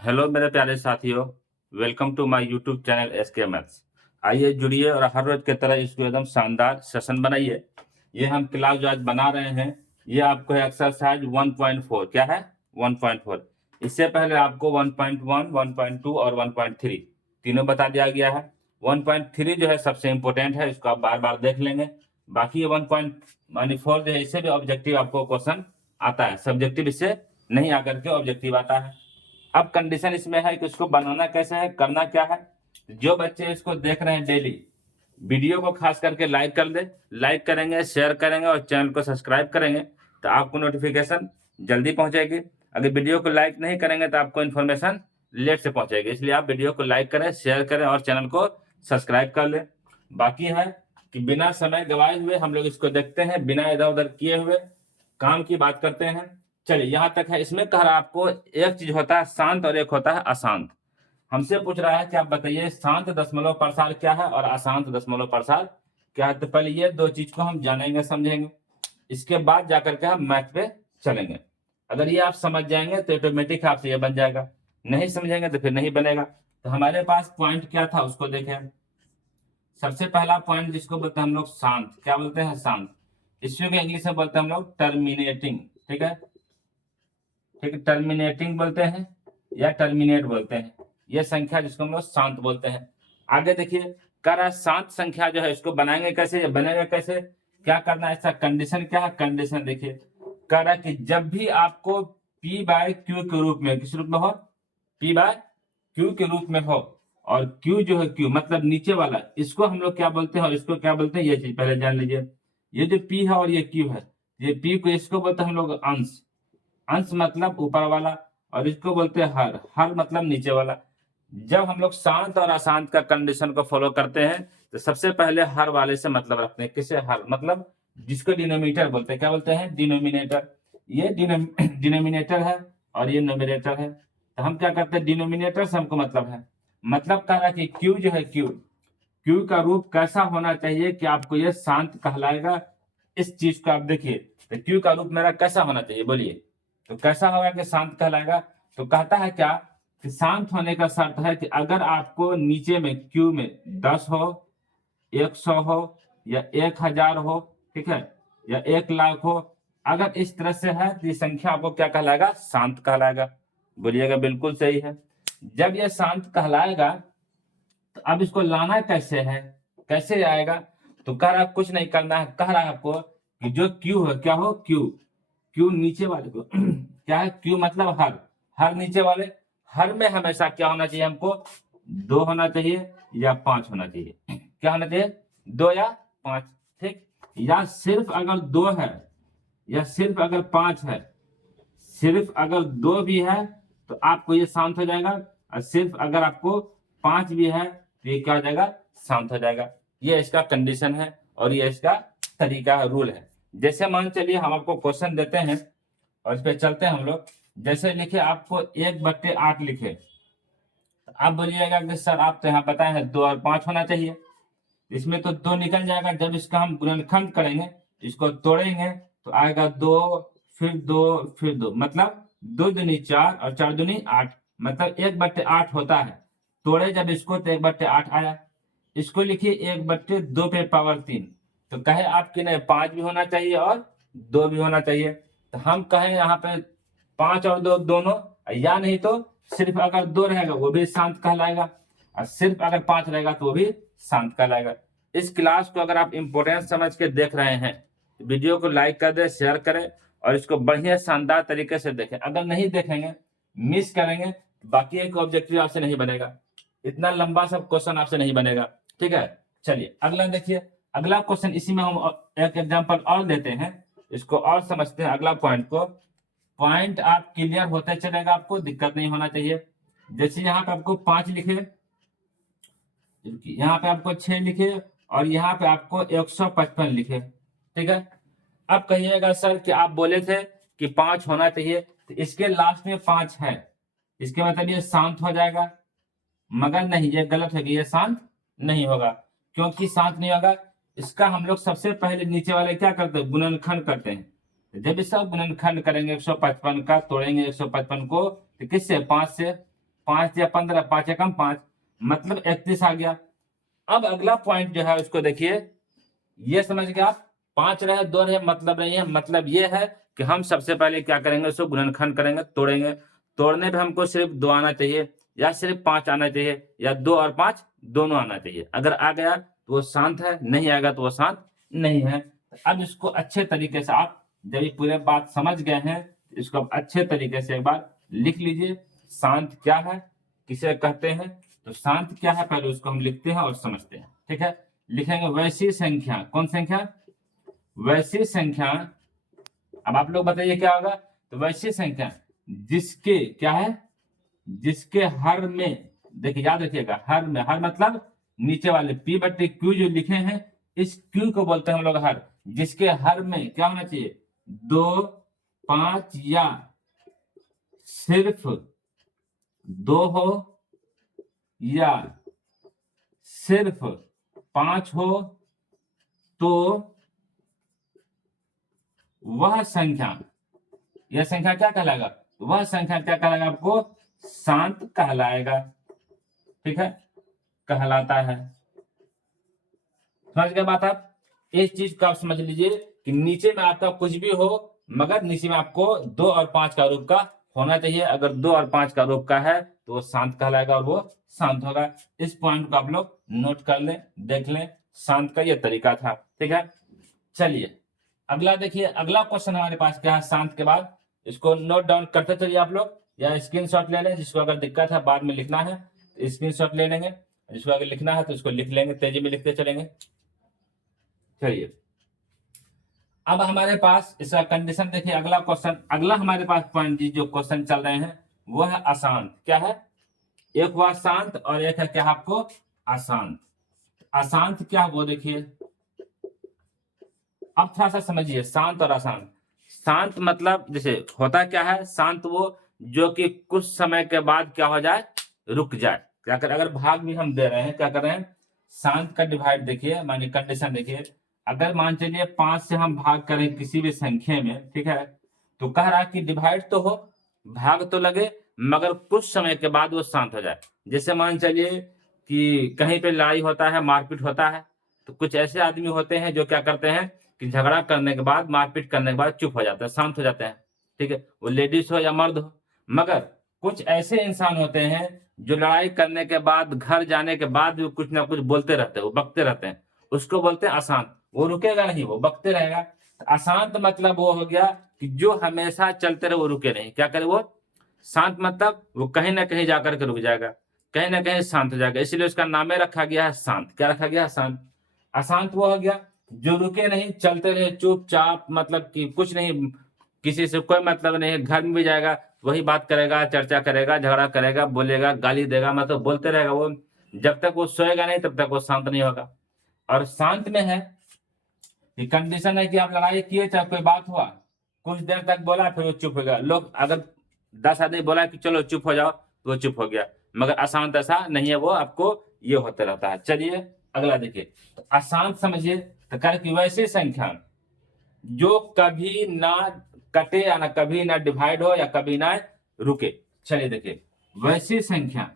Hello मेरे प्यारे साथियों। Welcome to my YouTube channel SK maths. आइए जुड़िए और हर रोज की तरह इसको एकदम शानदार सेशन बनाइए। ये हम क्लास जो आज बना रहे हैं ये आपको है एक्सरसाइज 1.4। क्या है? 1.4। इससे पहले आपको 1.1, 1.2 और 1.3 तीनों बता दिया गया है। 1.3 जो है सबसे इम्पोर्टेंट है, इसको आप बार बार देख लेंगे। बाकी 1.4 जो है इससे भी ऑब्जेक्टिव आपको क्वेश्चन आता है, सब्जेक्टिव इससे नहीं आकर के ऑब्जेक्टिव आता है। अब कंडीशन इसमें है कि इसको बनाना कैसे है, करना क्या है। जो बच्चे इसको देख रहे हैं डेली, वीडियो को खास करके लाइक कर दे। लाइक करेंगे, शेयर करेंगे और चैनल को सब्सक्राइब करेंगे तो आपको नोटिफिकेशन जल्दी पहुंचेगी। अगर वीडियो को लाइक नहीं करेंगे तो आपको इन्फॉर्मेशन लेट से पहुंचेगी। इसलिए आप वीडियो को लाइक करें, शेयर करें और चैनल को सब्सक्राइब कर लें। बाकी है कि बिना समय गवाए हुए हम लोग इसको देखते हैं, बिना इधर उधर किए हुए काम की बात करते हैं। चलिए यहाँ तक है। इसमें कह रहा है आपको एक चीज होता है शांत और एक होता है अशांत। हमसे पूछ रहा है कि आप बताइए शांत दशमलव प्रसार क्या है और अशांत दशमलव प्रसार क्या है। तो पहले ये दो चीज को हम जानेंगे, समझेंगे, इसके बाद जाकर के हम मैथ पे चलेंगे। अगर ये आप समझ जाएंगे तो ऑटोमेटिक आपसे ये बन जाएगा, नहीं समझेंगे तो फिर नहीं बनेगा। तो हमारे पास पॉइंट क्या था उसको देखें। सबसे पहला पॉइंट जिसको बोलते हैं हम लोग शांत, क्या बोलते हैं? शांत। इसको इंग्लिश में बोलते हैं हम लोग टर्मिनेटिंग। ठीक है, ठीक है, टर्मिनेटिंग बोलते हैं या टर्मिनेट बोलते हैं। यह संख्या जिसको हम लोग शांत बोलते हैं। आगे देखिए, कह रहा है शांत संख्या जो है इसको बनाएंगे कैसे, बनेगा कैसे, क्या करना है, इसका कंडीशन क्या है। कंडीशन देखिए, कह रहा है कि जब भी आपको P बाय Q के रूप में, किस रूप में हो, P बाय Q के रूप में हो, और Q जो है Q मतलब नीचे वाला, इसको हम लोग क्या बोलते हैं और इसको क्या बोलते हैं, ये चीज पहले जान लीजिए। ये जो P है और ये Q है, ये P को इसको बोलते हैं हम लोग अंश। अंश मतलब ऊपर वाला, और इसको बोलते हैं हर। हर मतलब नीचे वाला। जब हम लोग शांत और अशांत का कंडीशन को फॉलो करते हैं तो सबसे पहले हर वाले से मतलब रखते हैं। किसे? हर मतलब जिसको डिनोमिनेटर बोलते हैं। क्या बोलते हैं? डिनोमिनेटर। ये डिनोमिनेटर है और ये नोमिनेटर है। तो हम क्या करते हैं, डिनोमिनेटर से हमको मतलब है। मतलब कह रहा है कि क्यू जो है, क्यू का रूप कैसा होना चाहिए कि आपको ये शांत कहलाएगा। इस चीज को आप देखिए, तो क्यू का रूप मेरा कैसा होना चाहिए, बोलिए। तो कैसा होगा कि शांत कहलाएगा। तो कहता है क्या कि शांत होने का शर्त है कि अगर आपको नीचे में क्यू में 10 हो, 100 हो, या 1000 हो, ठीक है, या 1 लाख हो, अगर इस तरह से है तो ये संख्या आपको क्या कहलाएगा, शांत कहलाएगा। बोलिएगा बिल्कुल सही है। जब ये शांत कहलाएगा तो अब इसको लाना कैसे है, कैसे आएगा। तो कह रहा कुछ नहीं करना है, कह रहा है आपको कि जो क्यू है, क्या हो, क्यू, क्यू नीचे वाले को क्या है, क्यू मतलब हर। हर नीचे वाले, हर में हमेशा क्या होना चाहिए हमको, 2 होना चाहिए या 5 होना चाहिए। क्या होना चाहिए, 2 या 5। ठीक, या सिर्फ अगर 2 है या सिर्फ अगर 5 है, सिर्फ अगर 2 भी है तो आपको ये शांत हो जाएगा, और सिर्फ अगर आपको 5 भी है तो ये क्या हो जाएगा, शांत हो जाएगा। ये इसका कंडीशन है और ये इसका तरीका है, रूल है। जैसे मान चलिए हम आपको क्वेश्चन देते हैं और इस पे चलते हैं हम लोग। जैसे लिखे आपको 1/8 लिखे, तो आप बोलिएगा कि सर आप तो यहाँ बताए हैं 2 और 5 होना चाहिए। इसमें तो 2 निकल जाएगा। जब इसका हम गुणनखंड करेंगे, इसको तोड़ेंगे तो आएगा 2, फिर 2, फिर 2, मतलब 2 दूनी 4 और 4 दूनी 8, मतलब 1/8 होता है। तोड़े जब इसको तो 1/8 आया। इसको लिखिए 1/2 पे पावर 3। तो कहे आपकी नहीं 5 भी होना चाहिए और 2 भी होना चाहिए। तो हम कहें यहाँ पे 5 और 2 दोनों, या नहीं तो सिर्फ अगर 2 रहेगा वो भी शांत कहलाएगा, और सिर्फ अगर 5 रहेगा तो वो भी शांत कहलाएगा। इस क्लास को अगर आप इंपोर्टेंस समझ के देख रहे हैं, वीडियो को लाइक कर दे, शेयर करें और इसको बढ़िया शानदार तरीके से देखें। अगर नहीं देखेंगे, मिस करेंगे, बाकी एक ऑब्जेक्टिव आपसे नहीं बनेगा, इतना लंबा सब क्वेश्चन आपसे नहीं बनेगा। ठीक है, चलिए अगला देखिए। अगला क्वेश्चन इसी में हम एक एग्जांपल और देते हैं, इसको और समझते हैं अगला पॉइंट को। पॉइंट आप क्लियर होते चलेगा, आपको दिक्कत नहीं होना चाहिए। जैसे यहाँ पे आपको 5 लिखे, यहाँ पे आपको 6 लिखे, और यहाँ पे आपको 155 लिखे। ठीक है, अब कहिएगा सर कि आप बोले थे कि 5 होना चाहिए, तो इसके लास्ट में 5 है, इसके मतलब ये शांत हो जाएगा। मगर नहीं, ये गलत है कि ये शांत नहीं होगा। क्योंकि शांत नहीं होगा, इसका हम लोग सबसे पहले नीचे वाले क्या करते हैं, गुणनखंड करते हैं। जब इसका गुणनखंड करेंगे 155 का, तोड़ेंगे 155 को, तो किससे, 5 से। 5 या 15, 5 या कम 5, मतलब 31 आ गया। अब अगला पॉइंट जो है उसको देखिए, ये समझ गए आप, 5 रहे 2 रहे मतलब नहीं है, मतलब ये है कि हम सबसे पहले क्या करेंगे, उसको गुणनखंड करेंगे, तोड़ेंगे। तोड़ने पे हमको सिर्फ 2 आना चाहिए या सिर्फ 5 आना चाहिए या 2 और 5 दोनों आना चाहिए। अगर आ गया तो वो शांत है, नहीं आएगा तो वो शांत नहीं है। अब इसको अच्छे तरीके से आप जब ये पूरे बात समझ गए हैं, इसको आप अच्छे तरीके से एक बार लिख लीजिए। शांत क्या है, किसे कहते हैं, तो शांत क्या है पहले उसको हम लिखते हैं और समझते हैं। ठीक है, लिखेंगे वैसी संख्या। कौन संख्या? वैसी संख्या। अब आप लोग बताइए क्या होगा, तो वैसी संख्या जिसके क्या है, जिसके हर में, देखिए याद रखिएगा, हर में, हर मतलब नीचे वाले P/Q जो लिखे हैं, इस Q को बोलते हैं हम लोग हर। जिसके हर में क्या होना चाहिए, 2, 5 या सिर्फ 2 हो या सिर्फ 5 हो, तो वह संख्या, यह संख्या क्या कहलाएगा, वह संख्या क्या कहलाएगा, आपको शांत कहलाएगा। ठीक है, कहलाता है। समझ गए बात आप? इस चीज को आप समझ लीजिए कि नीचे में आपका कुछ भी हो, मगर नीचे में आपको 2 और 5 का रूप का होना चाहिए। अगर 2 और 5 का रूप का है तो वो शांत कहलाएगा और वो शांत होगा। इस पॉइंट को आप लोग नोट कर लें, देख लें, शांत का ये तरीका था। ठीक है, चलिए अगला देखिए। अगला क्वेश्चन हमारे पास क्या है शांत के बाद, इसको नोट डाउन करते चलिए आप लोग, या स्क्रीनशॉट ले लें। जिसको अगर दिक्कत है बाद में लिखना है तो स्क्रीनशॉट ले लेंगे, जिसको अगर लिखना है तो इसको लिख लेंगे, तेजी में लिखते चलेंगे। चलिए अब हमारे पास इसका कंडीशन देखिए। अगला क्वेश्चन, अगला हमारे पास पॉइंट जो क्वेश्चन चल रहे हैं वो है अशांत। क्या है, एक हुआ शांत और एक है क्या आपको अशांत। अशांत क्या वो देखिए, अब थोड़ा सा समझिए शांत और अशांत। शांत मतलब जैसे होता क्या है, शांत वो जो कि कुछ समय के बाद क्या हो जाए, रुक जाए। क्या कर, अगर भाग भी हम दे रहे हैं, क्या कर रहे हैं, शांत का डिवाइड देखिए, माने कंडीशन देखिए। अगर मान चलिए 5 से हम भाग करें किसी भी संख्या में, ठीक है, तो कह रहा कि डिवाइड तो हो, भाग तो लगे, मगर कुछ समय के बाद वो शांत हो जाए। जैसे मान चलिए कि कहीं पे लड़ाई होता है, मारपीट होता है, तो कुछ ऐसे आदमी होते हैं जो क्या करते हैं कि झगड़ा करने के बाद, मारपीट करने के बाद चुप हो जाते हैं, शांत हो जाते हैं। ठीक है, वो लेडीज हो या मर्द हो। मगर कुछ ऐसे इंसान होते हैं जो लड़ाई करने के बाद, घर जाने के बाद भी कुछ ना कुछ बोलते रहते हैं, वो बकते रहते हैं, उसको बोलते हैं अशांत। वो रुकेगा नहीं, वो बकते रहेगा। अशांत मतलब वो हो गया कि जो हमेशा चलते रहे, वो रुके नहीं। क्या करे वो, शांत मतलब वो कहीं ना कहीं जाकर के रुक जाएगा, कहीं ना कहीं शांत हो जाएगा, इसलिए उसका नाम रखा गया है शांत। क्या रखा गया है, शांत। अशांत वो हो गया जो रुके नहीं, चलते रहे चुपचाप, मतलब कि कुछ नहीं, किसी से कोई मतलब नहीं है, घर में भी जाएगा वही बात करेगा, चर्चा करेगा, झगड़ा करेगा, बोलेगा, गाली देगा, मतलब बोलते रहेगा वो। जब तक वो सोएगा नहीं तब तक वो शांत नहीं होगा। और शांत में है कि कंडीशन है कि आप लड़ाई किए, चाहे कोई बात हुआ, कुछ देर तक बोला फिर वो चुप हो गया। लोग अगर 10 आदमी बोला कि चलो चुप हो जाओ तो वो चुप हो गया। मगर अशांत ऐसा नहीं है, वो आपको ये होता रहता है। चलिए अगला देखिए, तो अशांत समझिए तो कर की वैसी संख्या जो कभी ना कटे या ना कभी ना डिवाइड हो या कभी ना रुके। चलिए देखिए, वैसी संख्या,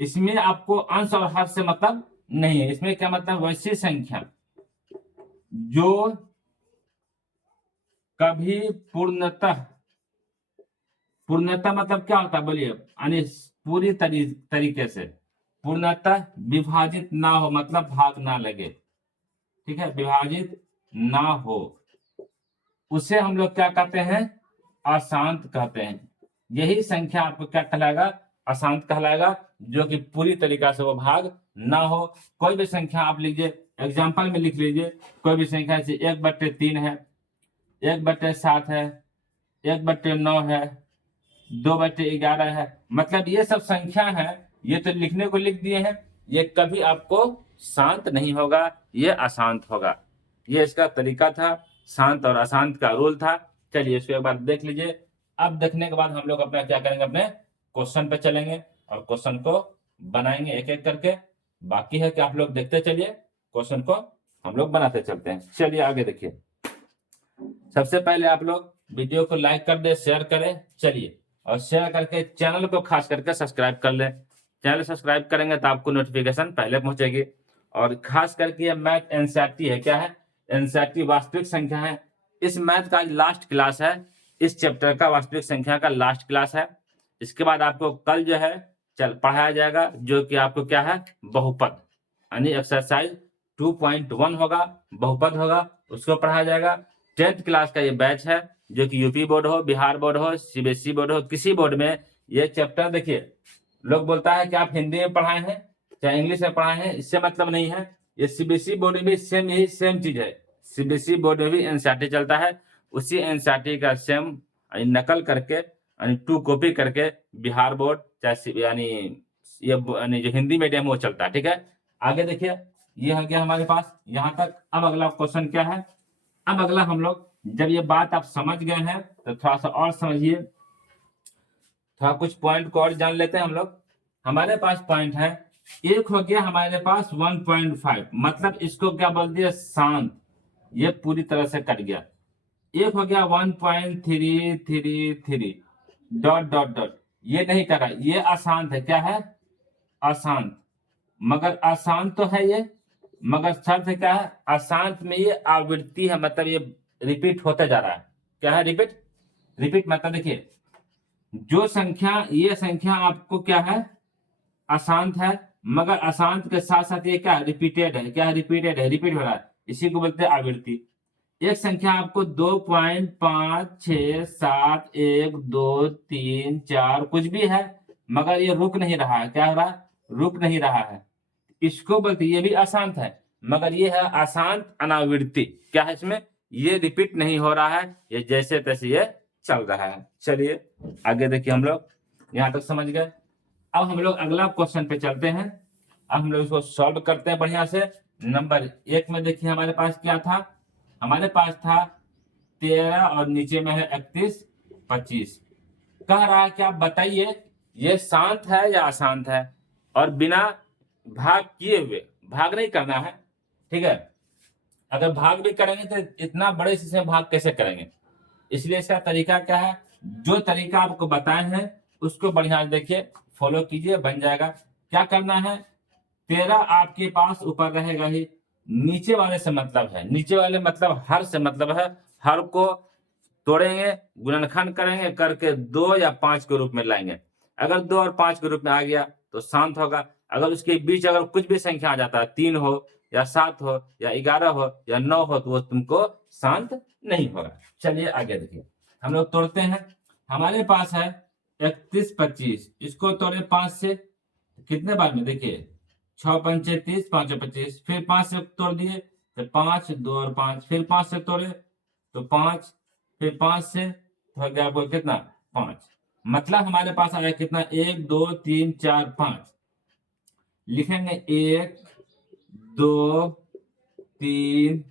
इसमें आपको अंश और हर से मतलब नहीं है। इसमें क्या मतलब, वैसी संख्या जो कभी पूर्णतः, पूर्णतः मतलब क्या होता है बोलिए, यानी पूरी तरीके से पूर्णतः विभाजित ना हो, मतलब भाग ना लगे। ठीक है, विभाजित ना हो, उसे हम लोग क्या कहते हैं, अशांत कहते हैं। यही संख्या आपको क्या कहलाएगा, अशांत कहलाएगा, जो कि पूरी तरीका से वो भाग ना हो। कोई भी संख्या आप लीजिए, एग्जाम्पल में लिख लीजिए, कोई भी संख्या जैसे 1/3 है, 1/7 है, 1/9 है, 2/11 है, मतलब ये सब संख्या है, ये तो लिखने को लिख दिए हैं, ये कभी आपको शांत नहीं होगा, ये अशांत होगा। ये इसका तरीका था, शांत और अशांत का रूल था। चलिए इसको एक बार देख लीजिए। अब देखने के बाद हम लोग अपना क्या करेंगे, अपने क्वेश्चन पे चलेंगे और क्वेश्चन को बनाएंगे एक एक करके। बाकी है कि आप लोग देखते चलिए, क्वेश्चन को हम लोग बनाते चलते हैं। चलिए आगे देखिए, सबसे पहले आप लोग वीडियो को लाइक कर दे, शेयर करें। चलिए, और शेयर करके चैनल को खास करके सब्सक्राइब कर लें। चैनल सब्सक्राइब करेंगे तो आपको नोटिफिकेशन पहले पहुंचेगी। और खास करके ये मैथ एनसीईआरटी है, क्या है, एनसीईआरटी वास्तविक संख्या है। इस मैथ का लास्ट क्लास है, इस चैप्टर का वास्तविक संख्या का लास्ट क्लास है। इसके बाद आपको कल जो है पढ़ाया जाएगा, जो कि आपको क्या है, बहुपद, यानी एक्सरसाइज 2.1 होगा, बहुपद होगा, उसको पढ़ाया जाएगा। 10th क्लास का ये बैच है, जो कि यूपी बोर्ड हो, बिहार बोर्ड हो, सीबीएसई बोर्ड हो, किसी बोर्ड में ये चैप्टर, देखिए लोग बोलता है कि आप हिंदी में पढ़ाए हैं चाहे इंग्लिश में पढ़ाए हैं, इससे मतलब नहीं है। ये सीबीएसई बोर्ड में भी सेम चीज है। सीबीएसई बोर्ड में भी एनसीईआरटी चलता है, उसी एनसीईआरटी का सेम नकल करके, यानी 2 कॉपी करके बिहार बोर्ड चाहे यानी यानी जो हिंदी मीडियम वो चलता है। ठीक है, आगे देखिए, ये हो गया हमारे पास यहाँ तक। अब अगला क्वेश्चन क्या है, अब अगला हम लोग, जब ये बात आप समझ गए हैं तो थोड़ा सा और समझिए, थोड़ा कुछ पॉइंट को और जान लेते हैं हम लोग। हमारे पास पॉइंट है, एक हो गया हमारे पास 1.5, मतलब इसको क्या बोल दिया, शांत, ये पूरी तरह से कट गया। एक हो गया 1.333 डॉट डॉट डॉट, ये नहीं करा, ये अशांत है। क्या है, अशांत। मगर अशांत तो है ये, मगर शर्त क्या है, अशांत में ये आवृत्ति है, मतलब ये रिपीट होता जा रहा है। क्या है, रिपीट मतलब देखिए, जो संख्या, ये संख्या आपको क्या है, अशांत है, मगर अशांत के साथ साथ ये क्या, रिपीटेड है। क्या है, रिपीटेड है, रिपीट हो रहा है, इसी को बोलते हैं आवृत्ति। एक संख्या आपको 2.5671234 कुछ भी है, मगर ये रुक नहीं रहा है। क्या हो रहा है, रुक नहीं रहा है, इसको बोलते, ये भी अशांत है, मगर ये है अशांत अनावृत्ति। क्या है इसमें, ये रिपीट नहीं हो रहा है, ये जैसे तैसे ये चल रहा है। चलिए आगे देखिए, हम लोग यहाँ तक समझ गए। अब हम लोग अगला क्वेश्चन पे चलते हैं। अब हम लोग इसको सॉल्व करते हैं बढ़िया से। नंबर 1 में देखिए हमारे पास क्या था, हमारे पास था 13 और नीचे में है 31 25। कह रहा है कि आप बताइए ये शांत है या अशांत है, और बिना भाग किए हुए, भाग नहीं करना है, ठीक है। अगर भाग भी करेंगे तो इतना बड़े से भाग कैसे करेंगे, इसलिए इसका तरीका क्या है, जो तरीका आपको बताए हैं उसको बढ़िया देखिए, फॉलो कीजिए, बन जाएगा। क्या करना है, 13 आपके पास ऊपर रहेगा ही, नीचे वाले से मतलब है, नीचे वाले मतलब हर से मतलब है, हर को तोड़ेंगे, गुणनखंड करेंगे, करके 2 या 5 के रूप में लाएंगे। अगर 2 और 5 के रूप में आ गया तो शांत होगा। अगर उसके बीच अगर कुछ भी संख्या आ जाता है, 3 हो या 7 हो या 11 हो या 9 हो, तो वो तुमको शांत नहीं होगा। चलिए आगे देखिए, हम लोग तोड़ते हैं। हमारे पास है 31 25, इसको तोड़े 5 से, कितने बार में, देखिए 6 पंचे 30, 5 25, फिर 5 से तोड़ दिए तो 5, 2 और 5, फिर 5 से तोड़े तो 5, फिर 5 से तो हो गया आपको कितना, 5। मतलब हमारे पास आया कितना, 1 2 3 4 5। लिखेंगे 1 2 3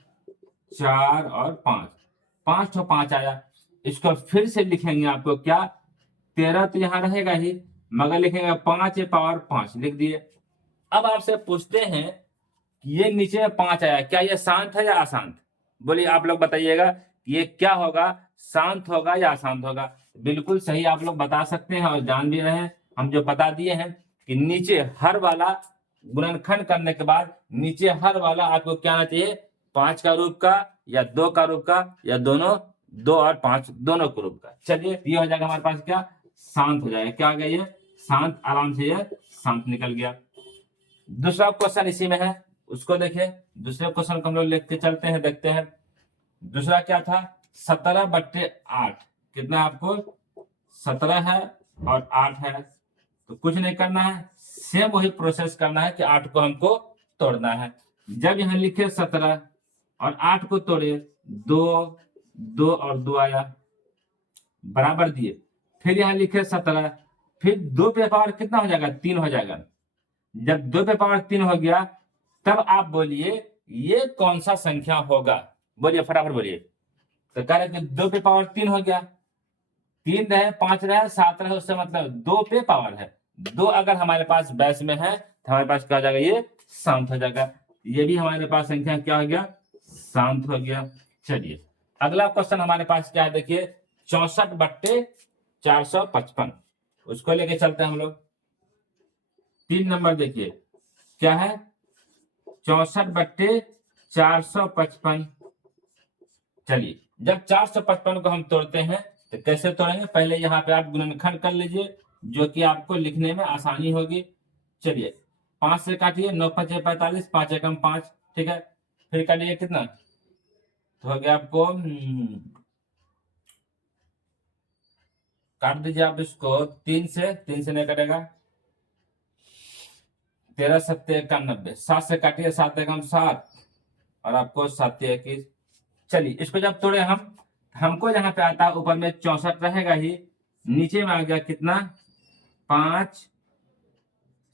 4 और 5, 5 तो 5 आया। इसको फिर से लिखेंगे, आपको क्या, 13 तो यहाँ रहेगा ही, मगर लिखेंगे 5 पावर 5 लिख दिए। अब आपसे पूछते हैं कि ये नीचे 5 आया, क्या ये शांत है या अशांत, बोलिए आप लोग बताइएगा, ये क्या होगा, शांत होगा या अशांत होगा। बिल्कुल सही आप लोग बता सकते हैं और जान भी रहे हैं, हम जो बता दिए हैं कि नीचे हर वाला गुणनखंड करने के बाद नीचे हर वाला आपको क्या आना चाहिए, 5 का रूप का या 2 का रूप का या दोनों, 2 और 5 दोनों के रूप का। चलिए ये हो जाएगा हमारे पास क्या, शांत हो जाएगा। क्या आ गया, ये शांत, आराम से ये शांत निकल गया। दूसरा क्वेश्चन इसी में है, उसको देखें। दूसरे क्वेश्चन को हम लोग लिख के चलते हैं, देखते हैं। दूसरा क्या था, 17/8, कितना आपको, 17 है और 8 है, तो कुछ नहीं करना है, सेम वही प्रोसेस करना है कि 8 को हमको तोड़ना है। जब यहाँ लिखे 17 और 8 को तोड़े, 2 2 और 2 आया, बराबर दिए। फिर यहाँ लिखे 17, फिर 2 पे पावर कितना हो जाएगा, 3 हो जाएगा। जब 2 पे पावर 3 हो गया, तब आप बोलिए ये कौन सा संख्या होगा, बोलिए फटाफट बोलिए। तो कह रहे कि 2 पे पावर 3 हो गया, 3 रहे 5 रहे 7 रहे, उससे मतलब 2 पे पावर है। 2 अगर हमारे पास बेस में है तो हमारे पास क्या हो जाएगा, ये शांत हो जाएगा। ये भी हमारे पास संख्या क्या हो गया, शांत हो गया। चलिए अगला क्वेश्चन हमारे पास क्या है, देखिए 64/8 455, उसको लेके चलते हैं हम लोग। 3 नंबर देखिए क्या है, 64/455। चलिए, जब 455 को हम तोड़ते हैं तो कैसे तोड़ेंगे, पहले यहाँ पे आप गुणनखंड कर लीजिए, जो कि आपको लिखने में आसानी होगी। चलिए, 5 से काटिए, 9 5 45, 5 एकम 5, ठीक है। फिर काटिए कितना, तो हो गया आपको काट दीजिए आप इसको 3 से नहीं कटेगा, 13 7 91, 7 से काटिए, 7 एकम 7, और आपको 7 21। चलिए, इसको जब तोड़े हम, हमको यहाँ पे आता है ऊपर में 64 रहेगा ही, नीचे में आ गया कितना, 5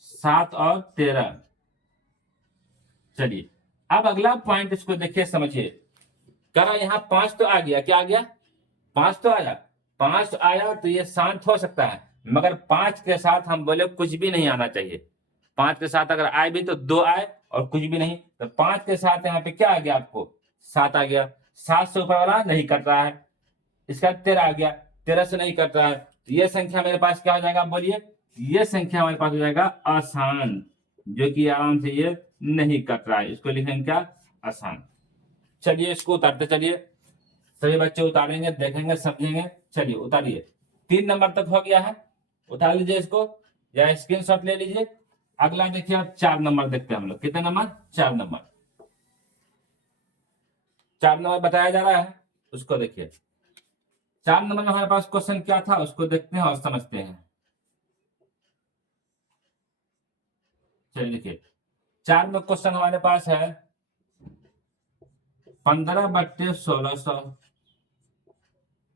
7 और 13। चलिए, अब अगला पॉइंट इसको देखिए, समझिए। करा यहाँ 5 तो आ गया, क्या आ गया, 5 तो आया, 5 आया तो ये शांत हो सकता है, मगर 5 के साथ हम बोले कुछ भी नहीं आना चाहिए। 5 के साथ अगर आए भी तो 2 आए और कुछ भी नहीं, तो 5 के साथ यहाँ पे क्या आ गया आपको, 7 आ गया। 7 से ऊपर वाला नहीं कट रहा है, इसका 13 आ गया, 13 से नहीं कट रहा है, तो ये संख्या मेरे पास क्या हो जाएगा, बोलिए, ये संख्या हमारे पास हो जाएगा आसान, जो कि आराम से ये नहीं कट रहा है, इसको लिखेंगे क्या, आसान। चलिए, इसको उतारते चलिए, सभी बच्चे उतारेंगे, देखेंगे, समझेंगे। चलिए उतारिए, 3 नंबर तक हो गया है, उतार लीजिए इसको या स्क्रीनशॉट ले लीजिए। अगला देखिए, आप 4 नंबर देखते हैं हम लोग, कितने नंबर, 4 नंबर। 4 नंबर बताया जा रहा है, उसको देखिए। 4 नंबर में हमारे पास क्वेश्चन क्या था, उसको देखते हैं और समझते हैं। चलिए देखिए, 4 में क्वेश्चन हमारे पास है 15/1600।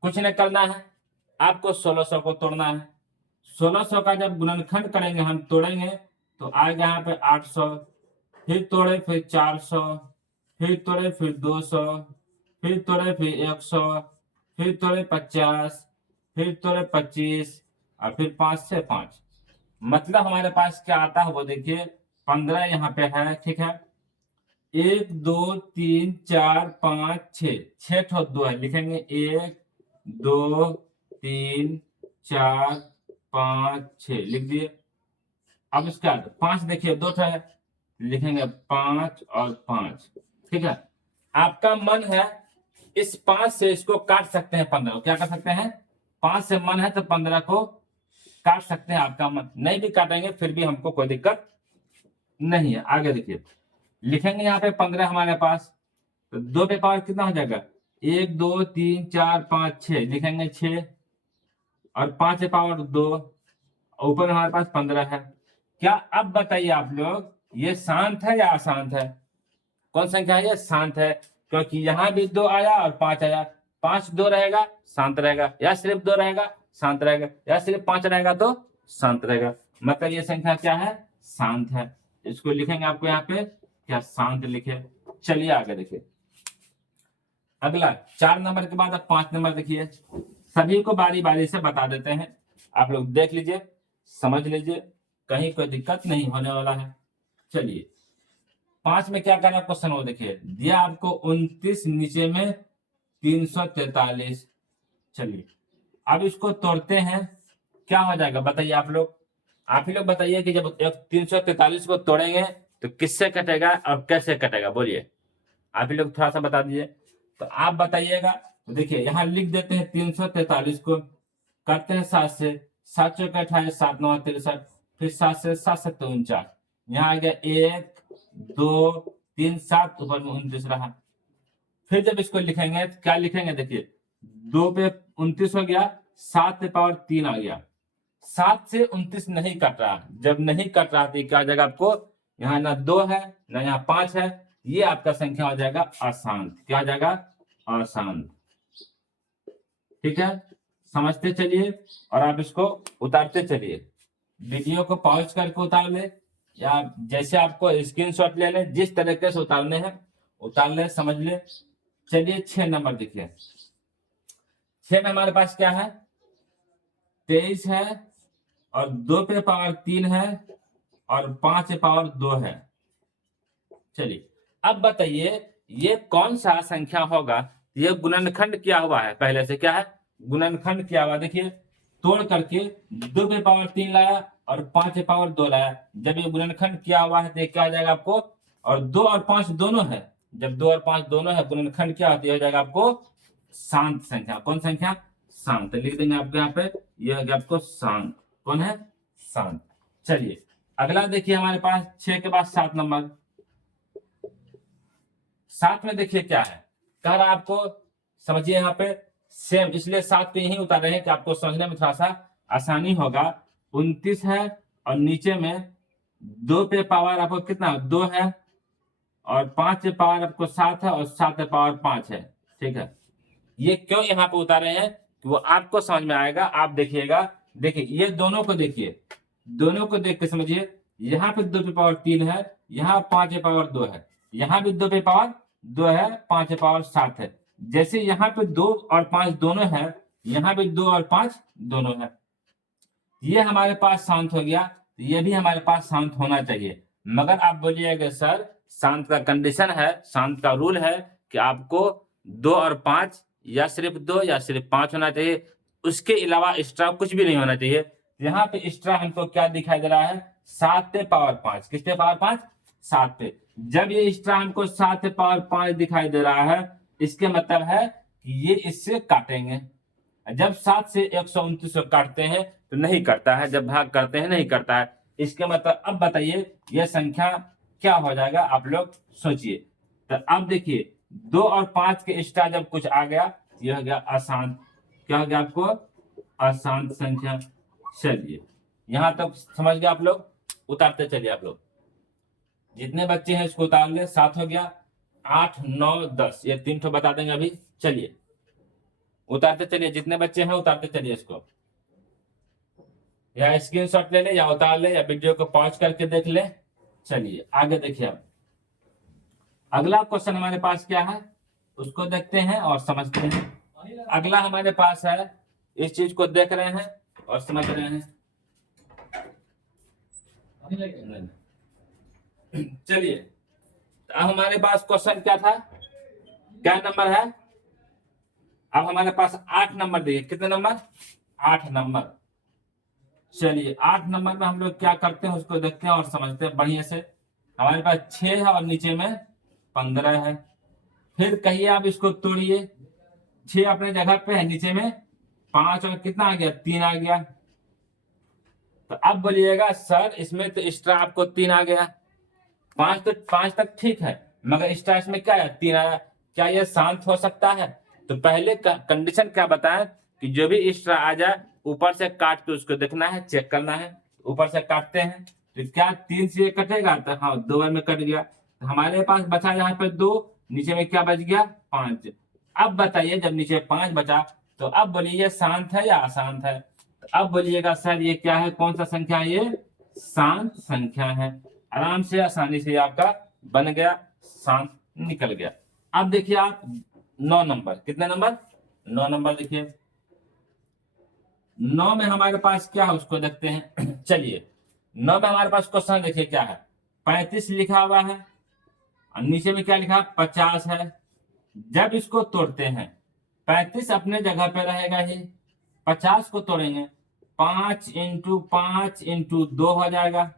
कुछ नहीं करना है, आपको 1600 को तोड़ना है। 1600 का जब गुणनखंड करेंगे, हम तोड़ेंगे, तो आएगा यहाँ पे 800, फिर तोड़े, फिर 400, फिर तोड़े, फिर 200, फिर तोड़े, फिर 100, फिर तोड़े 50, फिर तोड़े 25, और फिर 5 से 5। मतलब हमारे पास क्या आता है वो देखिए, 15 यहाँ पे है, ठीक है। 1 2 3 4 5 6, 6 ठो 2 है, लिखेंगे 1 2 3 4 5 6, लिख दिए। अब इसका 5 देखिए, 2 ठो है, लिखेंगे 5 और 5, ठीक है। आपका मन है इस 5 से इसको काट सकते हैं 15 को, क्या कर सकते हैं, 5 से मन है तो 15 को काट सकते हैं, आपका मन नहीं भी काटेंगे फिर भी हमको कोई दिक्कत नहीं है। आगे देखिए, लिखेंगे यहाँ पे 15 हमारे पास, तो 2 पे पावर कितना हो जाएगा, 1 2 3 4 5 6, लिखेंगे 6, और 5 पे पावर 2, ऊपर हमारे पास 15 है। क्या अब बताइए आप लोग, ये शांत है या अशांत है, कौन संख्या है ये, शांत है, क्योंकि यहाँ भी 2 आया और 5 आया। 5 2 रहेगा शांत रहेगा, या सिर्फ 2 रहेगा शांत रहेगा, या सिर्फ 5 रहेगा तो शांत रहेगा, मतलब ये संख्या क्या है, शांत है। इसको लिखेंगे आपको यहाँ पे क्या, शांत लिखे। चलिए आगे देखिए, अगला 4 नंबर के बाद अब 5 नंबर देखिए। सभी को बारी बारी से बता देते हैं, आप लोग देख लीजिए, समझ लीजिए, कहीं कोई दिक्कत नहीं होने वाला है। चलिए, 5 में क्या करना क्वेश्चन, वो देखिए दिया आपको 29, नीचे में 343। चलिए, अब इसको तोड़ते हैं, क्या हो जाएगा बताइए आप लोग, आप ही लोग बताइए कि जब 343 को तोड़ेंगे तो किससे कटेगा और कैसे कटेगा, बोलिए, आप ही लोग थोड़ा सा बता दीजिए। तो आप बताइएगा, तो देखिए यहाँ लिख देते हैं 343 को, करते हैं 7 से, 7 चौके 28, 7 9 63, फिर 7 से 7 7 49, यहाँ आ गया 1 2 3 7, ऊपर में 29 रहा। फिर जब इसको लिखेंगे तो क्या लिखेंगे, देखिए 2 पे 29 हो गया, 7 पे पावर 3 आ गया, 7 से 29 नहीं कट रहा, जब नहीं कट रहा तो क्या हो जाएगा आपको, यहाँ ना 2 है ना यहाँ 5 है, ये आपका संख्या हो जाएगा अशांत, क्या हो जाएगा, अशांत, ठीक है। समझते चलिए, और आप इसको उतारते चलिए, वीडियो को पॉज करके उतार ले, या जैसे आपको स्क्रीनशॉट ले ले, जिस तरीके से उतारने हैं उतार ले, समझ ले। चलिए 6 नंबर देखिए, 6 में हमारे पास क्या है, 23 है, और 2 पे पावर 3 है, और 5 पे पावर 2 है। चलिए, अब बताइए ये कौन सा संख्या होगा, ये गुणनखंड किया हुआ है, पहले से क्या है, गुणनखंड किया हुआ, देखिए तोड़ करके 2 पे पावर 3 लाया और 5 पे पावर 2 लाया। जब ये गुणनखंड किया हुआ है तो क्या आ जाएगा आपको, और 2 और 5 दोनों है, जब 2 और 5 दोनों है गुणनखंड क्या होती है, हो जाएगा आपको शांत संख्या। कौन संख्या? शांत। लिख देंगे आपको यहाँ पे, ये हो गया आपको शांत। कौन है? शांत। चलिए अगला देखिए हमारे पास 6 के बाद 7 नंबर। 7 में देखिए क्या है, कह रहा आपको समझिए यहाँ पे सेम, इसलिए 7 पे यही उतारे हैं कि आपको समझने में थोड़ा सा आसानी होगा। 29 है और नीचे में 2 पे पावर आपको कितना 2 है और 5 पे पावर आपको 7 है और 7 पे पावर 5 है। ठीक है, ये क्यों यहाँ पे उतारे हैं वो आपको समझ में आएगा, आप देखिएगा। देखिए ये दोनों को देखिए, दोनों को देख के समझिए। यहाँ पे 2 पे पावर 3 है, यहाँ 5 पे पावर 2 है, यहाँ भी 2 पे पावर 2 है, 5 पे पावर 7 है। जैसे यहाँ पे 2 और 5 दोनों है, यहाँ भी 2 और 5 दोनों है। ये हमारे पास शांत हो गया, ये भी हमारे पास शांत होना चाहिए। मगर आप बोलिएगा सर शांत का कंडीशन है, शांत का रूल है कि आपको 2 और 5 या सिर्फ 2 या सिर्फ 5 होना चाहिए, उसके अलावा एक्स्ट्रा कुछ भी नहीं होना चाहिए। यहाँ पे एक्स्ट्रा हमको क्या दिखाई दे रहा है, 7 पे पावर 5। किस पे पावर 5? 7 पे। जब ये एक्स्ट्रा हमको 7 पे पावर 5 दिखाई दे रहा है, इसके मतलब है कि ये इससे काटेंगे। जब 7 से 129 को काटते हैं तो नहीं करता है, जब भाग करते हैं नहीं करता है। इसके मतलब अब बताइए यह संख्या क्या हो जाएगा, आप लोग सोचिए। तो अब देखिए 2 और 5 के एक्स्ट्रा जब कुछ आ गया, यह हो गया अशांत। क्या हो गया आपको? अशांत संख्या। चलिए यहां तक समझ गए आप लोग, उतारते चलिए आप लोग। जितने बच्चे हैं इसको उतार ले। 7 हो गया, 8 9 10, ये 3 ठो बता देंगे अभी। चलिए उतारते चलिए, जितने बच्चे हैं उतारते चलिए इसको, या स्क्रीनशॉट ले ले या उतार ले या वीडियो को पॉज करके देख ले। चलिए आगे देखिए। अब अगला क्वेश्चन हमारे पास क्या है उसको देखते हैं और समझते हैं। अगला हमारे पास है, इस चीज को देख रहे हैं और समझ रहे हैं। चलिए अब हमारे पास क्वेश्चन क्या था, क्या नंबर है? अब हमारे पास 8 नंबर दिए। कितने नंबर? 8 नंबर। चलिए 8 नंबर में हम लोग क्या करते हैं उसको देखते हैं और समझते हैं बढ़िया से। हमारे पास 6 है और नीचे में 15 है। फिर कहिए आप इसको तोड़िए, 6 अपने जगह पे है, नीचे में 5 और कितना आ गया 3 आ गया। तो अब बोलिएगा सर इसमें तो एक्स्ट्रा आपको 3 आ गया, 5 तो 5 तक ठीक है, मगर एक्स्ट्रा इसमें क्या है 3 आया। क्या यह शांत हो सकता है? तो पहले कंडीशन क्या बताएं कि जो भी एक्स्ट्रा आ जाए ऊपर से काट के उसको देखना है, चेक करना है। ऊपर से काटते हैं तो क्या 3 से ये कटेगा? तो हाँ 2 बार में कट गया। तो हमारे पास बचा यहाँ पे 2, नीचे में क्या बच गया 5। अब बताइए जब नीचे 5 बचा तो अब बोलिए ये शांत है या अशांत है? तो अब बोलिएगा सर ये क्या है, कौन सा संख्या है? ये शांत संख्या है। आराम से आसानी से आपका बन गया, शांत निकल गया। अब देखिए आप 9 नंबर। कितने नंबर? 9 नंबर देखिए। 9 में हमारे पास क्या है उसको देखते हैं। चलिए 9 में हमारे पास क्वेश्चन देखिए क्या है, 35 लिखा हुआ है और नीचे में क्या लिखा 50 है। जब इसको तोड़ते हैं 35 अपने जगह पे रहेगा ही, 50 को तोड़ेंगे 5 इंटू 5 इंटू 2 हो जाएगा।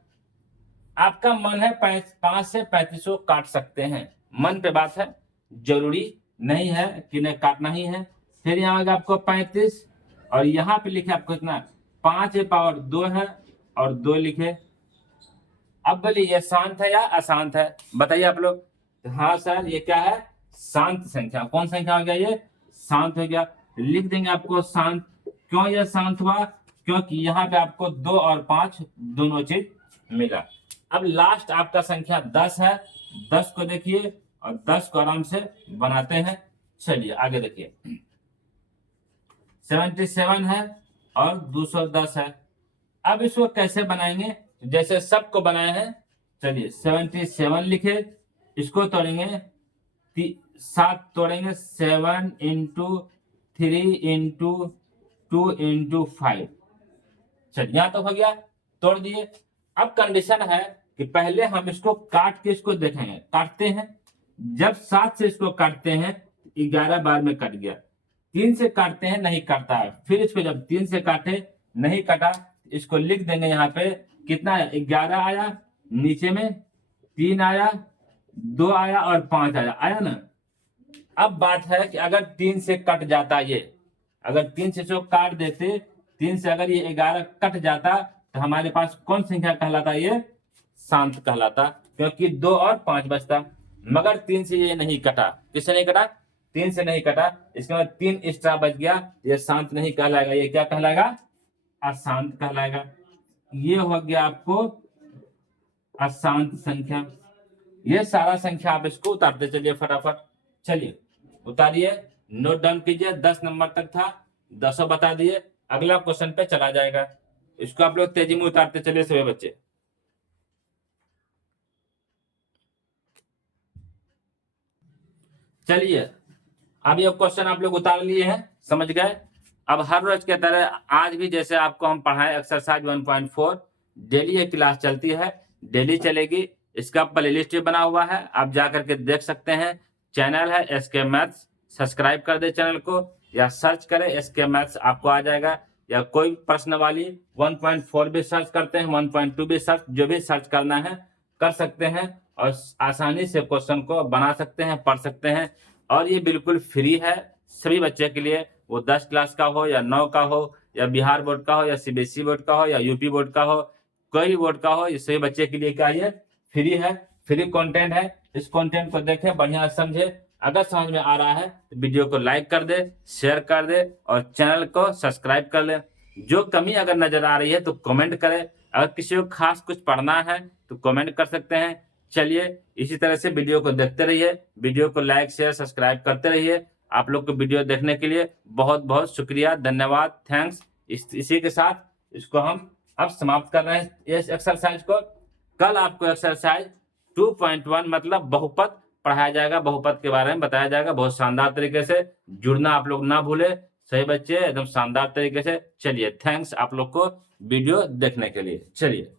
आपका मन है 5 से 35 को काट सकते हैं, मन पे बात है, जरूरी नहीं है कि नहीं काटना ही है। फिर यहाँ आएगा आपको 35 और यहाँ पे लिखे आपको इतना 5 पावर 2 है और 2 लिखे। अब बोलिए ये शांत है या अशांत है? बताइए आप लोग। तो हाँ सर ये क्या है, शांत संख्या। कौन संख्या हो गया? ये शांत हो गया। लिख देंगे आपको शांत। क्यों यह शांत हुआ? क्योंकि यहाँ पे आपको 2 और 5 दोनों चीज मिला। अब लास्ट आपका संख्या 10 है, 10 को देखिए और 10 को आराम से बनाते हैं। चलिए आगे देखिए। 77 है और 210 है। अब इसको कैसे बनाएंगे? जैसे सबको बनाए हैं। चलिए 77 लिखे, इसको तोड़ेंगे 7 तोड़ेंगे, 7 इंटू 3 इंटू 2 इंटू 5। चलिए यहाँ तो हो गया, तोड़ दिए। अब कंडीशन है कि पहले हम इसको काट के इसको देखेंगे। काटते हैं, जब 7 से इसको काटते हैं 11 बार में कट गया। 3 से काटते हैं नहीं कटता है, फिर इसको जब 3 से काटे नहीं कटा, इसको लिख देंगे यहाँ पे कितना है, 11 आया, नीचे में 3 आया, 2 आया और 5 आया, आया ना। अब बात है कि अगर 3 से कट जाता ये, अगर 3 से इसको काट देते, 3 से अगर ये 11 कट जाता तो हमारे पास कौन संख्या कहलाता, ये शांत कहलाता, क्योंकि 2 और 5 बचता। मगर 3 से ये नहीं कटा, किससे नहीं कटा, 3 से नहीं कटा, इसके बाद 3 एक्स्ट्रा बच गया, ये शांत नहीं कहलाएगा, ये क्या कहलाएगा, अशांत कहलाएगा। ये हो गया आपको अशांत संख्या। ये सारा संख्या आप इसको उतारते चलिए फटाफट, चलिए उतारिए, नोट डाउन कीजिए, 10 नंबर तक था, 10 बता दिए, अगला क्वेश्चन पे चला जाएगा। इसको आप लोग तेजी में उतारते चलिए सभी बच्चे। चलिए अब ये क्वेश्चन आप लोग उतार लिए हैं, समझ गए। अब हर रोज के तरह आज भी जैसे आपको हम पढ़ाएं एक्सरसाइज 1.4, डेली ये क्लास चलती है, डेली चलेगी। इसका प्लेलिस्ट भी बना हुआ है, आप जा करके देख सकते हैं। चैनल है एसके मैथ्स, सब्सक्राइब कर दे चैनल को, या सर्च करें एसके मैथ्स, आपको आ जाएगा। या कोई प्रश्न वाली 1.4 भी सर्च करते हैं, 1.2 भी सर्च, जो भी सर्च करना है कर सकते हैं, और आसानी से क्वेश्चन को बना सकते हैं, पढ़ सकते हैं। और ये बिल्कुल फ्री है सभी बच्चे के लिए, वो 10 क्लास का हो या 9 का हो, या बिहार बोर्ड का हो, या सीबीएसई बोर्ड का हो, या यूपी बोर्ड का हो, कोई भी बोर्ड का हो, ये सभी बच्चे के लिए क्या ये फ्री है, फ्री कंटेंट है। इस कंटेंट को देखें, बढ़िया समझे। अगर समझ में आ रहा है तो वीडियो को लाइक कर दे, शेयर कर दे, और चैनल को सब्सक्राइब कर ले। जो कमी अगर नजर आ रही है तो कमेंट करें, अगर किसी को खास कुछ पढ़ना है तो कमेंट कर सकते हैं। चलिए इसी तरह से वीडियो को देखते रहिए, वीडियो को लाइक शेयर सब्सक्राइब करते रहिए। आप लोग को वीडियो देखने के लिए बहुत बहुत शुक्रिया, धन्यवाद, थैंक्स। इसी के साथ इसको हम अब समाप्त कर रहे हैं इस एक्सरसाइज को। कल आपको एक्सरसाइज 2.1 मतलब बहुपद पढ़ाया जाएगा, बहुपद के बारे में बताया जाएगा बहुत शानदार तरीके से। जुड़ना आप लोग ना भूले, सही बच्चे, एकदम शानदार तरीके से। चलिए थैंक्स आप लोग को वीडियो देखने के लिए, चलिए।